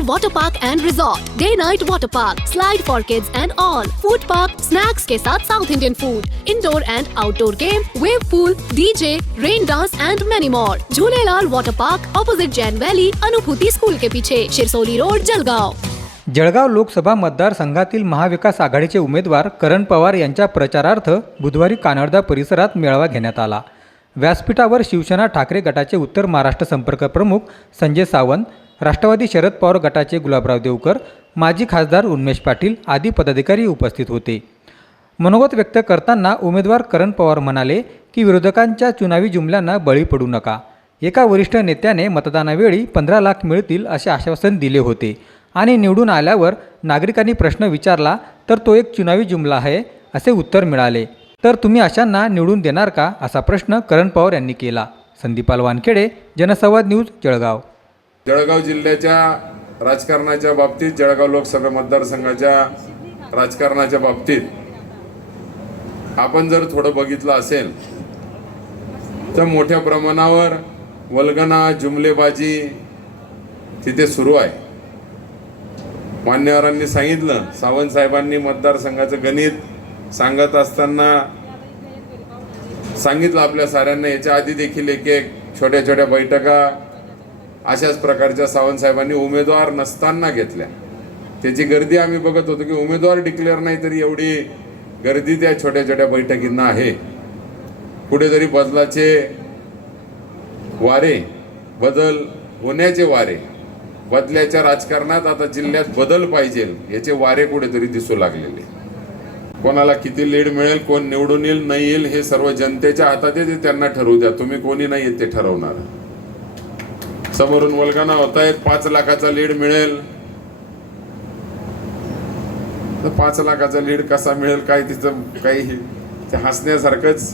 Jhulelalal Water Park and Resort, Day Night Water Park, Slide for Kids and all, Food Park, Snacks के साथ South Indian food, Indoor and Outdoor game, Wave pool, DJ, Rain dance and many more. Jhulelalal Water Park, opposite Jain Valley, Anubhuti school के पीछे, Shirsoli road, Jalgaon. Jalgaon Lok Sabha मतदारसंघातील महाविकास आघाडीचे उमेदवार करण पवार यांच्या प्रचारार्थ बुधवारी कानडदा परिसरात मेळावा घेण्यात आला व्यासपीठावर शिवसेना ठाकरे गटाचे उत्तर महाराष्ट्र संपर्क प्रमुख संजय सावंत राष्ट्रवादी शरद पवार गटाचे गुलाबराव देवकर माजी खासदार उन्मेश पाटील आदी पदाधिकारी उपस्थित होते. मनोगत व्यक्त करताना उमेदवार करण पवार म्हणाले की विरोधकांच्या चुनावी जुमल्यांना बळी पडू नका. एका वरिष्ठ नेत्याने मतदानावेळी पंधरा लाख मिळतील असे आश्वासन दिले होते आणि निवडून आल्यावर नागरिकांनी प्रश्न विचारला तर तो एक चुनावी जुमला आहे असे उत्तर मिळाले. तर तुम्ही अशांना निवडून देणार का? असा प्रश्न करण पवार यांनी केला. संदीपाल वानखेडे जनसंवाद न्यूज जळगाव. जळगाव जिल्ह्याच्या राजकारणाच्या बाबतीत जळगाव लोकसभा मतदारसंघाच्या राजकारणाच्या बाबतीत आपण जर थोडं बघितलं असेल तर मोठ्या प्रमाणावर वल्गना जुमलेबाजी तिथे सुरू आहे. मान्यवरांनी सांगितलं सावंत साहेबांनी मतदारसंघाचं गणित सांगत असताना सांगितलं आपल्या साऱ्यांना. याच्या आधी देखील एक एक छोट्या छोट्या बैठका अशाच प्रकारच्या सावंतसाहेबांनी उमेदवार नसताना घेतल्या. त्याची गर्दी आम्ही बघत होतो की उमेदवार डिक्लेअर नाही तरी एवढी गर्दी त्या छोट्या छोट्या बैठकींना आहे. कुठेतरी बदलाचे वारे बदल होण्याचे वारे बदल्याच्या राजकारणात आता जिल्ह्यात बदल पाहिजे याचे वारे कुठेतरी दिसू लागलेले. कोणाला किती लीड मिळेल कोण निवडून येईल नाही येईल हे सर्व जनतेच्या हातात येते त्यांना ठरवू द्या. तुम्ही कोणी नाही येत ते ठरवणार. समोरून वलगाना होत आहेत पाच लाखाचा लीड मिळेल. तर पाच लाखाचा लीड कसा मिळेल काय तिचं काही ते हसण्यासारखंच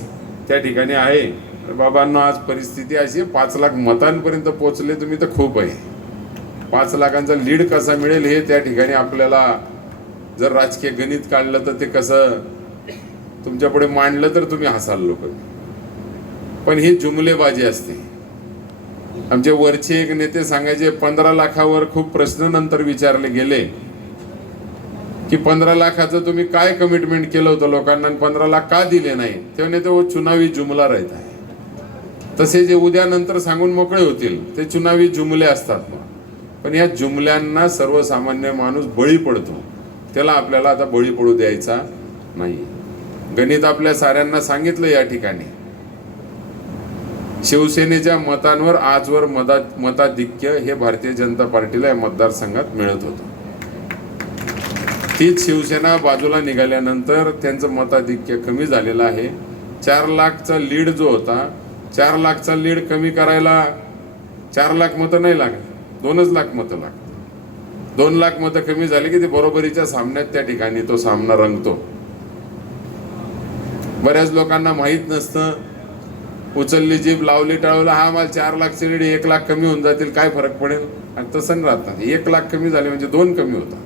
त्या ठिकाणी आहे. बाबांना आज परिस्थिती अशी आहे, पाच लाख मतांपर्यंत पोचले तुम्ही तर खूप आहे. पाच लाखांचा लीड कसा मिळेल हे त्या ठिकाणी आपल्याला जर राजकीय गणित काढलं तर ते कसं तुमच्यापुढे मांडलं तर तुम्ही हसाल लोक. पण ही जुमलेबाजी असते. आमचे वरचे एक नेते सांगायचे पंधरा लाखावर खूप प्रश्न नंतर विचारले गेले. की पंधरा लाखाचं तुम्ही काय कमिटमेंट केलं होतं लोकांना आणि पंधरा लाख का दिले नाही? तेव्हा नेते व चुनावी जुमला राहत आहे. तसे जे उद्या नंतर सांगून मोकळे होतील ते चुनावी जुमले असतात पण या जुमल्यांना सर्वसामान्य माणूस बळी पडतो. त्याला आपल्याला आता बळी पडू द्यायचा नाही गणित आपल्या साऱ्यांना सांगितलं या ठिकाणी. शिवसेनेच्या मतांवर आजवर मता मताधिक्य हे भारतीय जनता पार्टीला या मतदारसंघात मिळत होतं. तीच शिवसेना बाजूला निघाल्यानंतर त्यांचं मताधिक्य कमी झालेलं आहे. चार लाखचा लीड जो होता चार लाखचा लीड कमी करायला चार लाख मतं नाही लागत दोनच लाख मतं लागतात. दोन लाख मतं कमी झाली की ते बरोबरीच्या सामन्यात त्या ठिकाणी तो सामना रंगतो. बऱ्याच लोकांना माहीत नसतं उचलली जीभ लावली टाळवलं हा माल चार लाखचे लीड एक लाख कमी होऊन जातील काय फरक पडेल? आणि तसं राहतात एक लाख कमी झाले म्हणजे दोन कमी होतात.